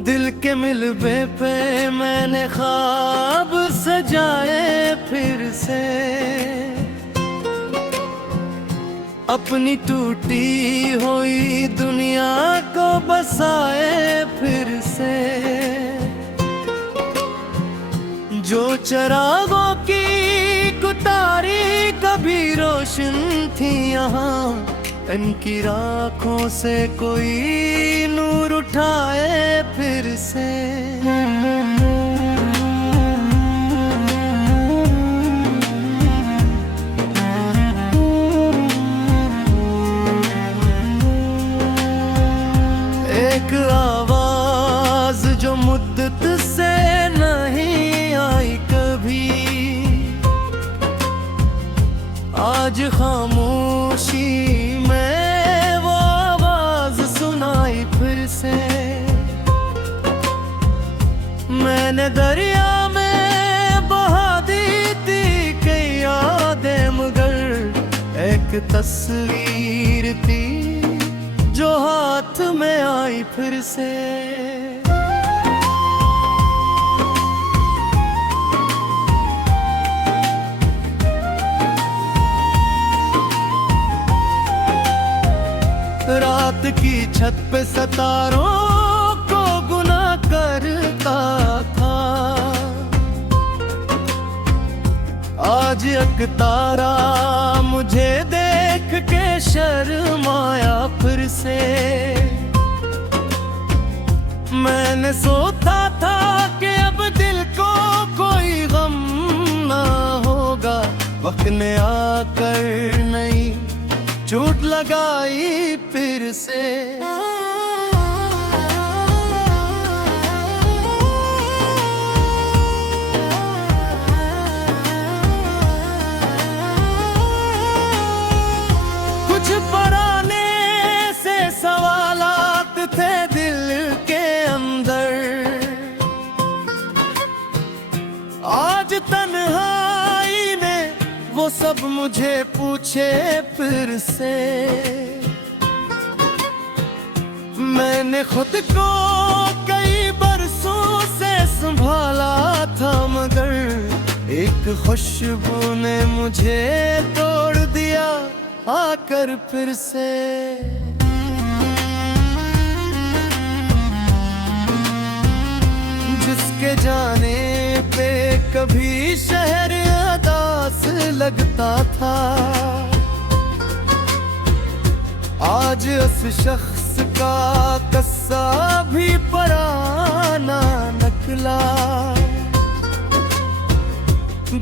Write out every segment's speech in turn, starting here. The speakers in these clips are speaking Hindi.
दिल के मिलबे पे मैंने ख्वाब सजाए फिर से, अपनी टूटी हुई दुनिया को बसाए फिर से। जो चरागों की गुतारी कभी रोशन थी यहाँ, इनकी राखों से कोई नूर उठाए फिर से। एक आवाज जो मुद्दत से नहीं आई कभी, आज खामोशी में वो आवाज सुनाई फिर से। मैंने दरिया में बहा दी थी कई यादें, मगर एक तस्वीर थी जो हाथ में आई फिर से। रात की छत पे सितारों को गुना करता था, आज एक तारा मुझे देख के शर्माया फिर से। मैंने सोचा था कि अब दिल को कोई गम ना होगा, वक्त ने आकर नहीं चोट लगाई फिर से। कुछ पुराने से सवालात थे दिल के अंदर, आज तन्हाई ने वो सब मुझे पूछे फिर से। मैंने खुद को कई बरसों से संभाला था, मगर एक खुशबू ने मुझे तोड़ दिया आकर फिर से। जिसके जाने पे कभी शहर उदास लगता था, आज उस शख्स का कस्सा भी पराना निकला।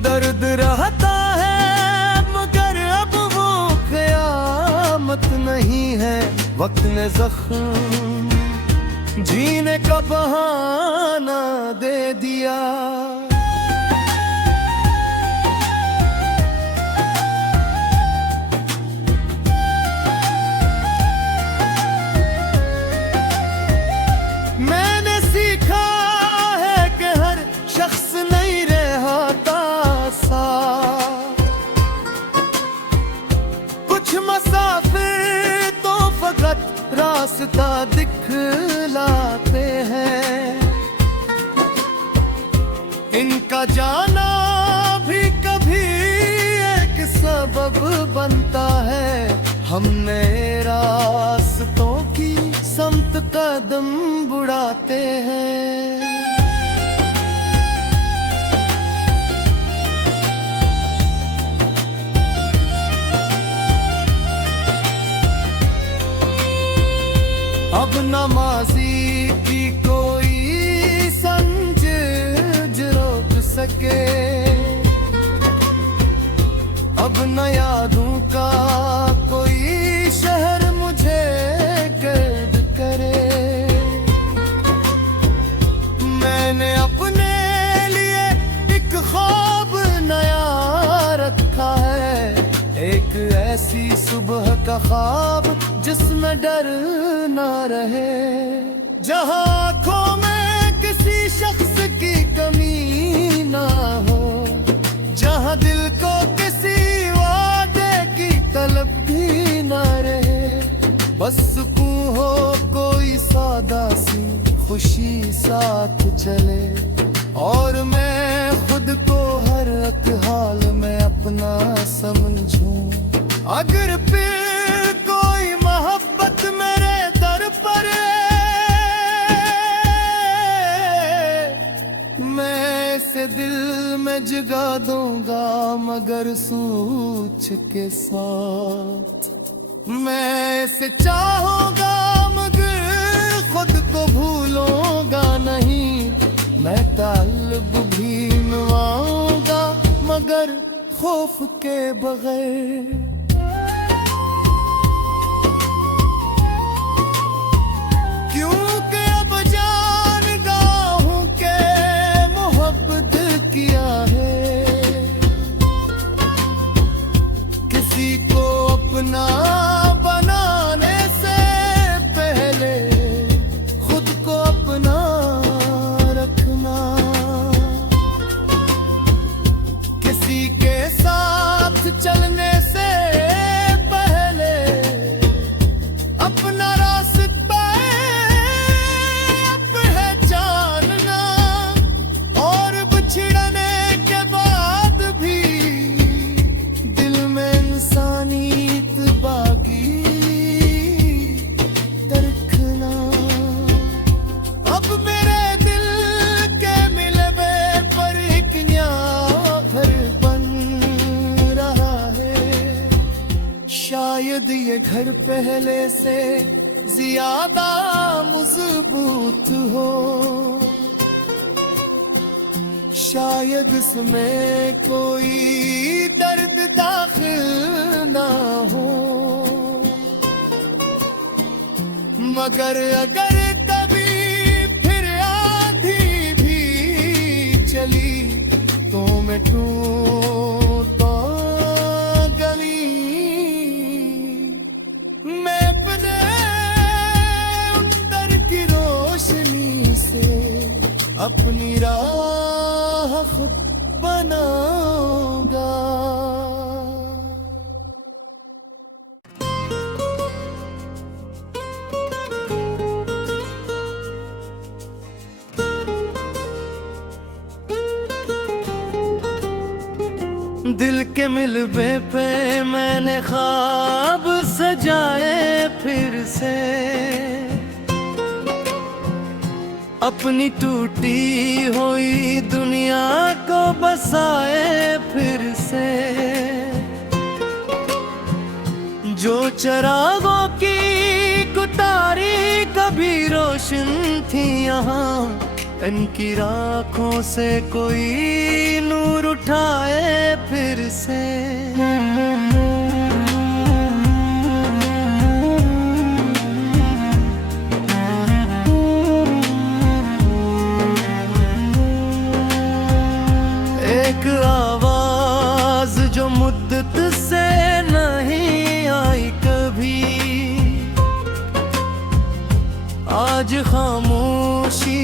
दर्द रहता है मगर अब वो क़यामत नहीं है, वक्त ने जख्म जीने का बहाना दे दिया। मैंने सीखा है कि हर शख्स नहीं रहता साथ, कुछ मुसाफिर तो फकत रास्ता दिखलाते हैं। इनका जाना भी कभी एक सबब बनता है, हमने रास्तों की समत कदम बुढ़ाते हैं। अब नमाज़ी की कोई संज रोक सके, अब न यादों का कोई शहर मुझे कैद करे। मैंने अपने लिए एक ख्वाब नया रखा है, एक ऐसी सुबह का ख्वाब जिसमें डर ना रहे, जहाँ आँखों में किसी शख्स की कमी ना हो, जहाँ दिल को किसी वादे की तलब भी ना रहे, बस सुकून हो कोई सादा सी खुशी। खुशी साथ चले, और मैं खुद को हर एक हाल में अपना समझूं। अगर फिर कोई मोहब्बत मेरे दर पर मैं इसे दिल में जगा दूंगा, मगर सोच के साथ। मैं इसे चाहूंगा मगर खुद को भूलूंगा नहीं, मैं ताल्लुक भी निभाऊंगा मगर खौफ के बगैर। क्योंकि अब जान गया हूं कि मोहब्बत किया है, किसी को अपना बनाने से पहले खुद को अपना रखना। किसी के साथ चलने से पहले अपना रास्ता पहचानना, और बिछड़ने के बाद भी दिल में इंसानियत बाकी रखना। अब मेरे दिल के मिलवे पर एक नया घर बन रहा है, शायद ये घर पहले से ज्यादा मजबूत हो, शायद इसमें कोई दर्द दाखिल ना हो। मगर अगर कभी फिर आंधी भी चली तो मैं टूटा गली, मैं अपने अंदर की रोशनी से अपनी राह खुद बनाऊंगा। दिल के मिलवे पे मैंने ख्वाब सजाए फिर से, अपनी टूटी हुई दुनिया को बसाए फिर से। जो चरागों की गुतारी कभी रोशन थी यहाँ, इनकी राखों से कोई नूर उठाए फिर से। एक आवाज जो मुद्दत से नहीं आई कभी, आज खामोशी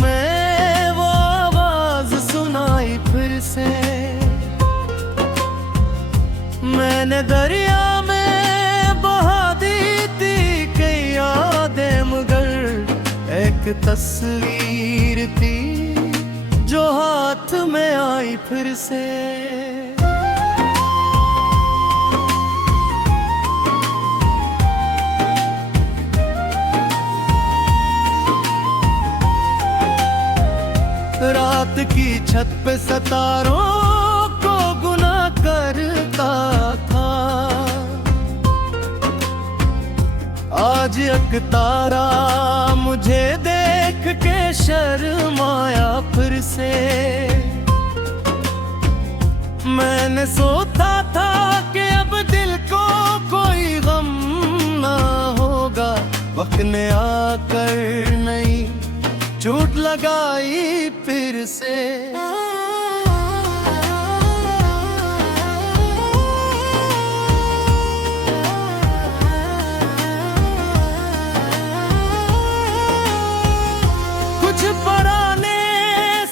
में वो आवाज सुनाई फिर से। मैंने दरिया में बहा दी थी कई यादें, मगर एक तस्वीर थी जो हाथ में आई फिर से। रात की छत पे सितारों को गुना करता था, आज एक तारा मुझे देख के शर्माया फिर से। मैंने सोचा था कि अब दिल को कोई गम ना होगा, वक्त ने आकर नहीं चोट लगाई फिर से। कुछ पुराने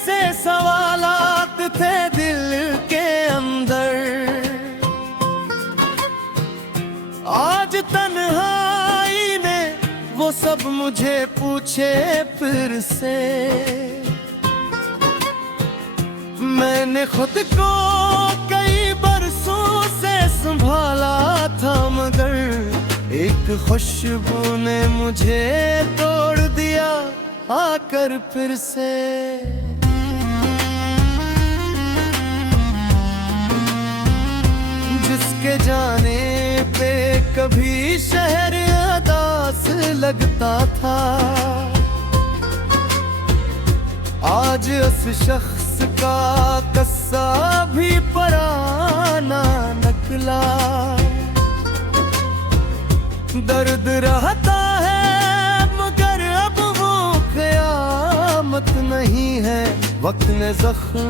से सवालात थे दिल के अंदर, आज तन्हाई ने वो सब मुझे पूछ पूछे फिर से। मैंने खुद को कई बरसों से संभाला था, मगर एक खुशबू ने मुझे तोड़ दिया आकर फिर से। जिसके जाने पे कभी शहर उदास लगता था, आज उस शख्स का कस्सा भी पराना निकला। दर्द रहता है मगर अब वो क़यामत नहीं है। वक्त ने जख्म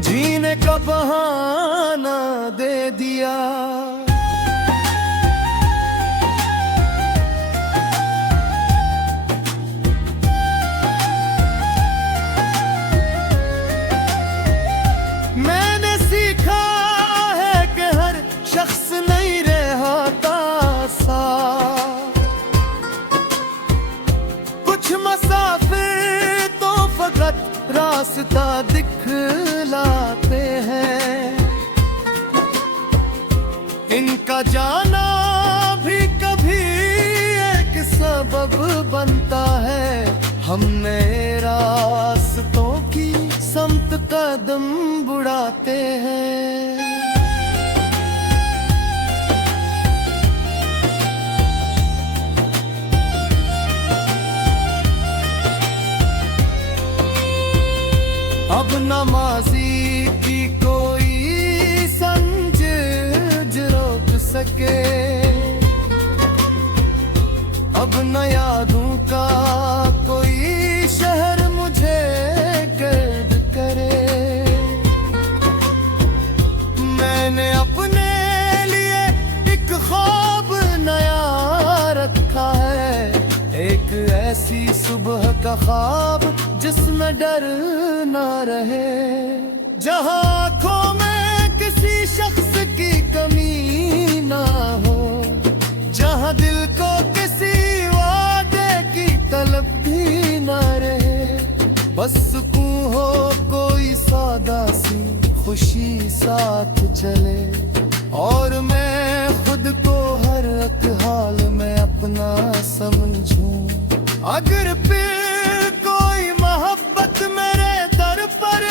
जीने का बहाना दे दिया। मैंने सीखा है कि हर शख्स नहीं रहता साथ। कुछ मुसाफिर तो फकत रास्ता दिखलाते हैं। इनका जाना भी कभी एक सबब बनता है। हम नए रास्तों की समत कदम बुढ़ाते हैं। अब न माज़ी की कोई संज रोक सके, अब न यादों का कोई शहर मुझे कैद करे। मैंने अपने लिए एक ख्वाब नया रखा है, एक ऐसी सुबह का ख्वाब जिसमें डर ना रहे। जहाँ आँखों में किसी शख्स की कमी ना हो, जहाँ दिल को किसी वादे की तलब भी ना रहे। बस सुकून हो कोई सादा सी खुशी साथ चले, और मैं खुद को हर एक हाल में अपना समझूं। अगर फिर कोई मोहब्बत मेरे दर पर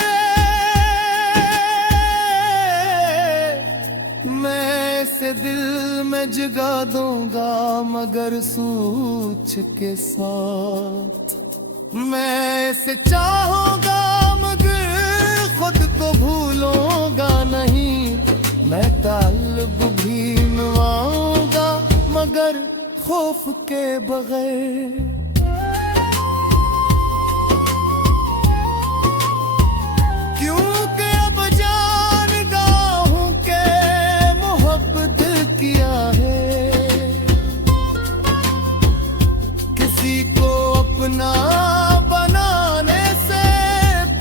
मैं इसे दिल में जगा दूंगा, मगर सूझ के साथ। मैं इसे चाहूंगा मगर खुद को भूलूंगा नहीं। मैं ताल्लुक भी निभाऊंगा मगर खौफ के बगैर। क्योंकि अब जानता हूँ कि मोहब्बत किया है, किसी को अपना बनाने से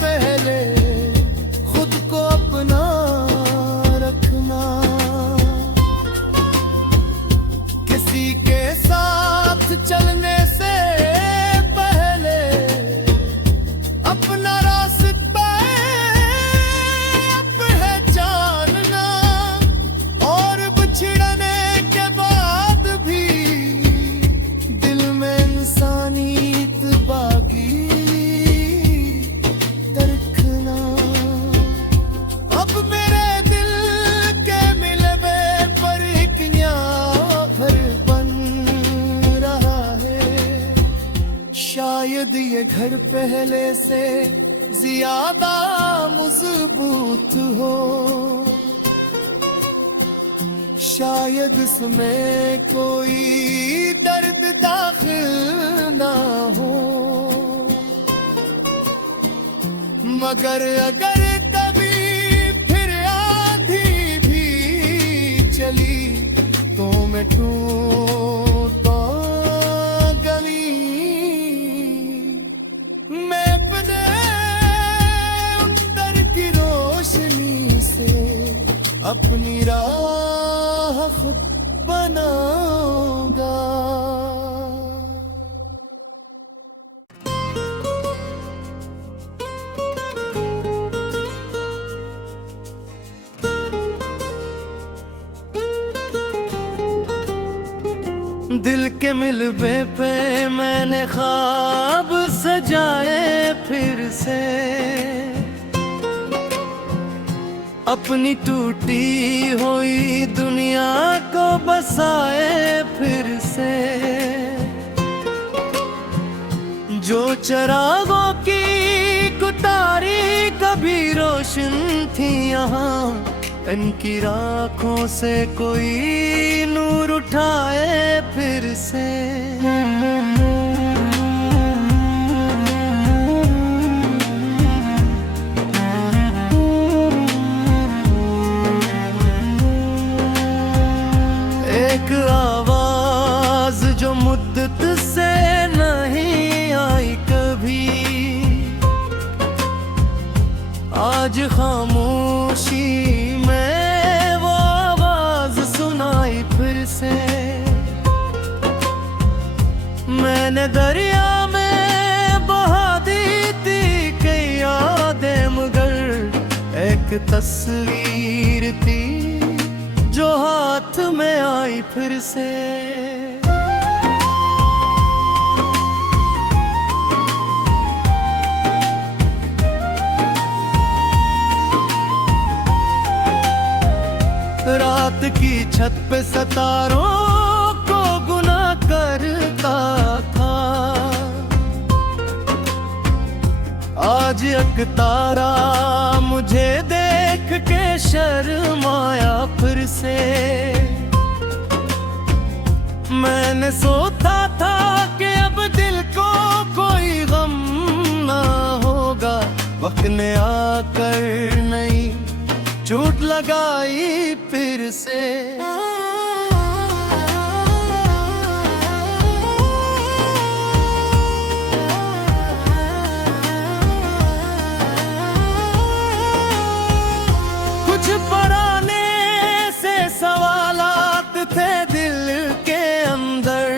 पहले खुद को अपना रखना। किसी के साथ चलने से पहले अपना रास्ता पहचानना, और बिछड़ने के बाद भी दिल में इंसानियत बाकी रखना। अब मेरे दिल के मिलवे पर एक नया घर बन रहा है। शायद ये घर पहले से ज्यादा मजबूत हो, शायद इसमें कोई दर्द दाखिल ना हो। मगर अगर कभी फिर आंधी भी चली तो मैं टूटा गली। मैं अपने अंदर की रोशनी से अपनी राह खुद बनाऊंगा। दिल के मिलबे पे मैंने ख्वाब सजाए फिर से, अपनी टूटी हुई दुनिया को बसाए फिर से। जो चरागों की कुतारी कभी रोशन थी यहाँ, इनकी राखों से कोई नूर उठाए फिर से। एक आवाज जो मुद्दत से नहीं आई कभी, आज खामोशी में वो आवाज सुनाई फिर से। मैंने दरिया में बहा दी थी कई यादें, मगर एक तस्वीर थी जो हाथ में आई फिर से। रात की छत पे सितारों को गुना करता था, आज एक तारा मुझे देख के शर्माया फिर से। मैंने सोचा था कि अब दिल को कोई गम ना होगा, वक्त ने आकर नहीं चोट लगाई फिर से। कुछ पुराने से सवालात थे दिल के अंदर,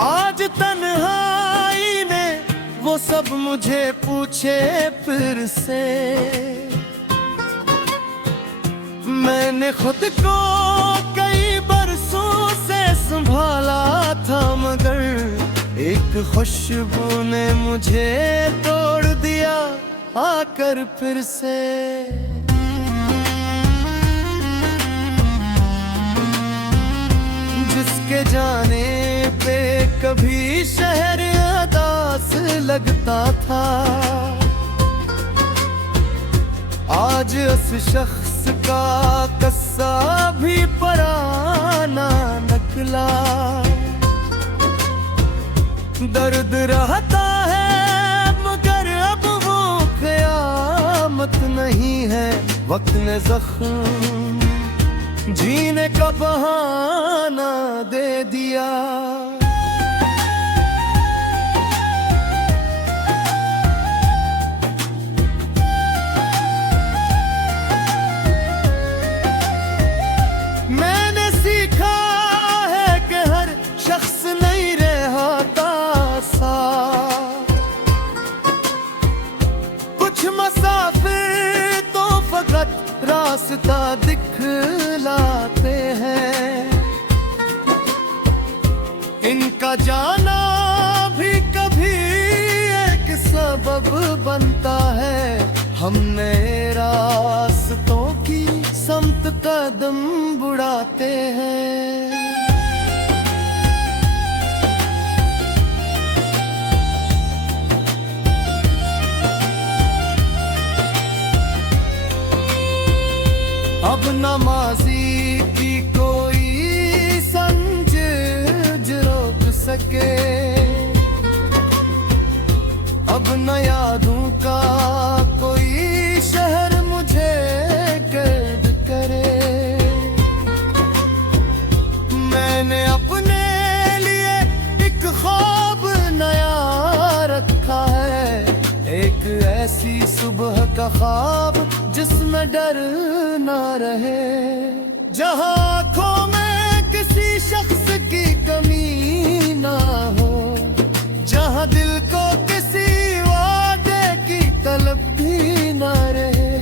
आज तन्हाई ने वो सब मुझे पूछे फिर से। मैंने खुद को कई बरसों से संभाला था, मगर एक खुशबू ने मुझे तोड़ दिया आकर फिर से। जिसके जाने पे कभी शहर उदास लगता था, आज उस शख्स का कस्सा भी पराना निकला। दर्द रहता है मगर अब वो क़यामत नहीं है, वक्त ने जख्म जीने का बहाना दे दिया। मैंने सीखा है कि हर शख्स नहीं रहता साथ, कुछ मुसाफिर तो फकत रास्ता दिखलाते हैं। इनका जाना भी कभी एक सबब बनता है, हम नए रास्तों की समत कदम बुढ़ाते हैं। अब न माज़ी की कोई संज रोक सके, अब न यादों का कोई शहर मुझे कैद करे। मैंने अपने लिए एक ख्वाब नया रखा है, एक ऐसी सुबह का ख्वाब जिसमें डर ना रहे, जहाँ आँखों में किसी शख्स की कमी ना हो, जहाँ दिल को किसी वादे की तलब भी ना रहे,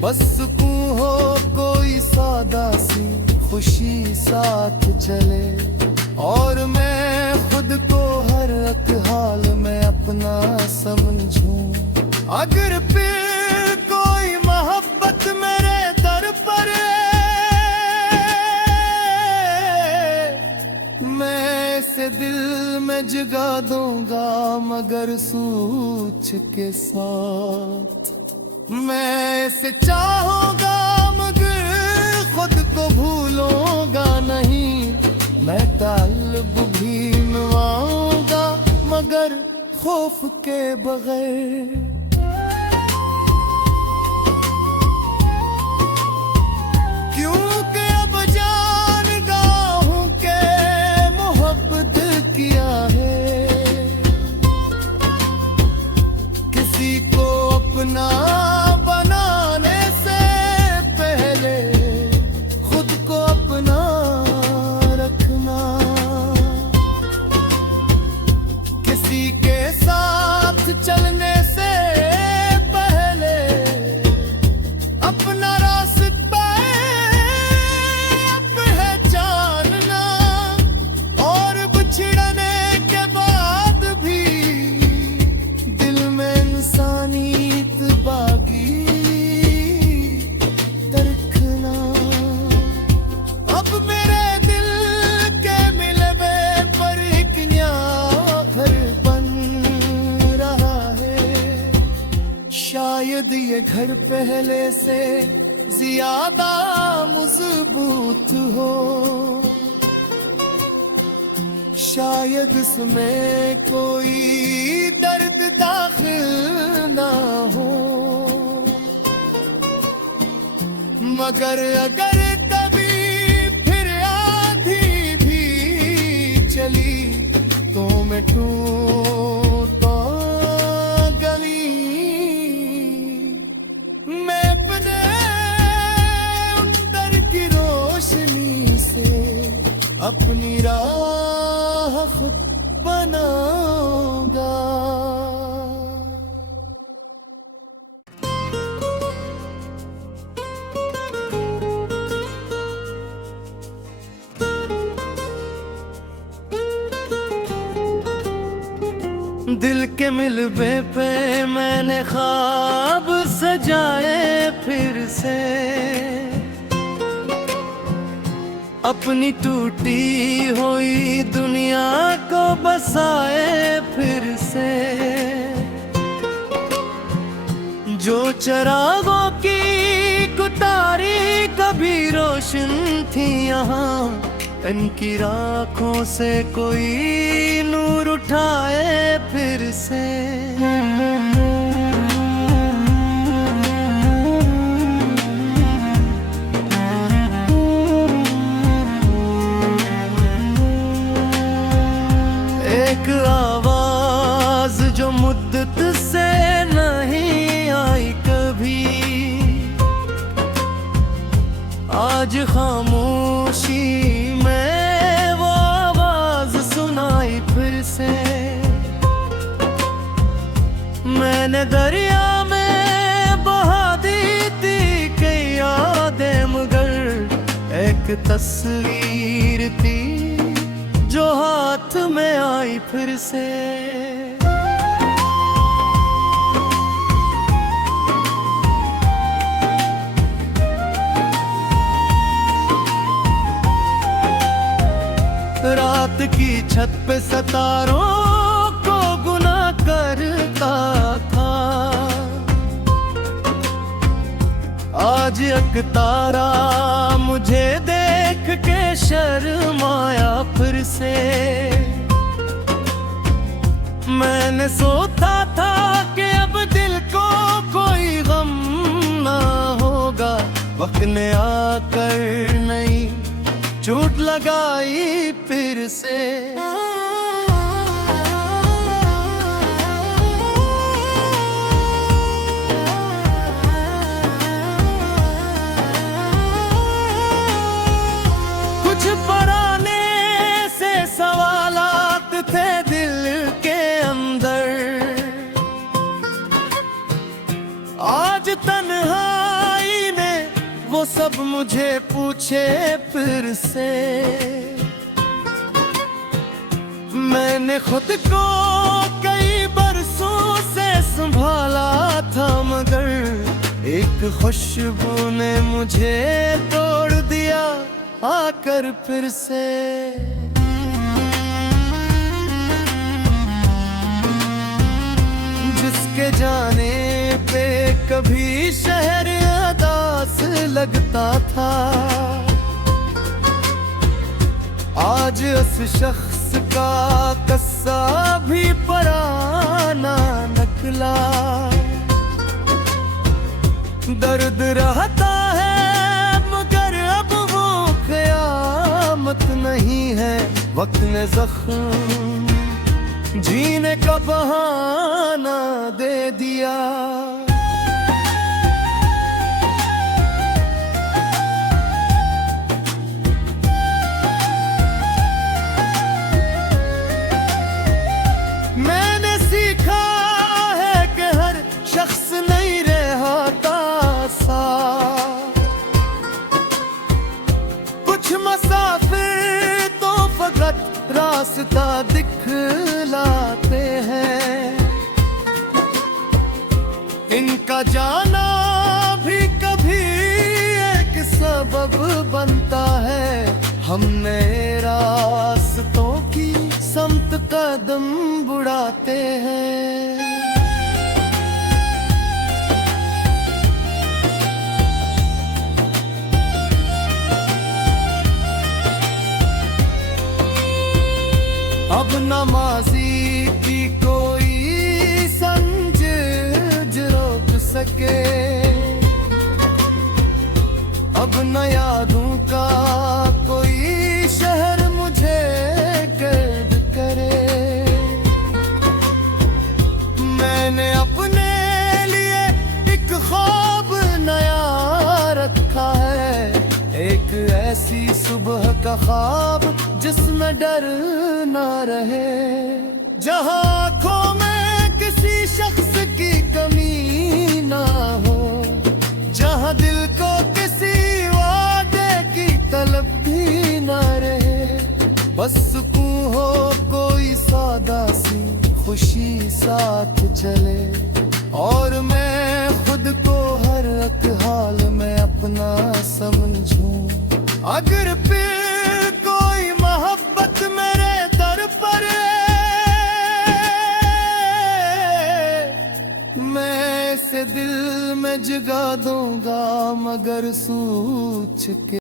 बस सुकून हो कोई सादा सी खुशी साथ चले और मैं खुद को हर एक हाल में अपना समझूं। अगर फिर कोई मोहब्बत मेरे दर पर मैं इसे दिल में जगा दूंगा, मगर सोच के साथ। मैं इसे चाहूंगा मगर खुद को भूलूंगा नहीं। मैं ताल्लुक भी निभाऊंगा मगर खौफ के बगैर। क्योंकि अब जान गया हूं कि मोहब्बत किया है किसी को अपना बनाने से पहले खुद को अपना रखना। किसी के साथ चलने से पहले अपना रास्ता पहचानना। और बिछड़ने के बाद भी दिल में इंसानियत बाकी रखना। अब मेरे दिल के मिलवे पर एक नया घर बन रहा है। शायद ये घर पहले से ज्यादा मजबूत हो। शायद इसमें कोई दर्द दाखिल ना हो। मगर अगर कभी फिर आंधी भी चली तो मैं टूटा गली। मैं अपने अंदर की रोशनी से अपनी राह खुद बनाऊंगा। दिल के मिलबे पे मैंने ख्वाब सजाए फिर से। अपनी टूटी हुई दुनिया को बसाए फिर से। जो चरागों की कुतारी कभी रोशन थी यहाँ, इनकी राखों से कोई नूर उठाए फिर से। एक आवाज जो मुद्दत से नहीं आई कभी, आज खामोशी में वो आवाज सुनाई फिर से। मैंने दरिया में बहा दी थी कई यादें, मगर एक तस्वीर थी जो हाथ में आई फिर से। रात की छत पे सितारों को गुना करता था, आज एक तारा मुझे देख के शर्माया फिर से। मैंने सोचा था कि अब दिल को कोई गम ना होगा, वक्त ने आकर नहीं चोट लगाई फिर से। कुछ पुराने से सवालात थे दिल के अंदर, आज तन्हाई ने वो सब मुझे पूछे फिर से। मैंने खुद को कई बरसों से संभाला था, मगर एक खुशबू ने मुझे तोड़ दिया आकर फिर से। जिसके जाने पे कभी शहर उदास लगता था, आज उस शख्स का कस्सा भी पराना निकला। दर्द रहता है मगर अब वो क़यामत नहीं है। वक्त ने जख्म जीने का बहाना दे दिया। मैंने सीखा है कि हर शख्स नहीं रहता साथ। कुछ मुसाफिर तो फकत रास्ता दिखलाते हैं। इनका जाना भी कभी एक सबब बनता है। हम नए रास्तों की समत कदम बुढ़ाते हैं। अब नमाज़ी की कोई संज रोक सके, अब न यादों का कोई शहर मुझे कैद करे। मैंने अपने लिए एक ख्वाब नया रखा है, एक ऐसी सुबह का ख्वाब जिसमें डर ना रहे। जहाँ आँखों में किसी शख्स की कमी ना हो, जहाँ दिल को किसी वादे की तलब भी ना रहे। बस सुकून हो कोई सादा सी खुशी साथ चले, और मैं खुद को हर एक हाल में अपना समझूं। अगर फिर कोई मोहब्बत मेरे दर पर मैं इसे दिल में जगा दूंगा, मगर सूझ के।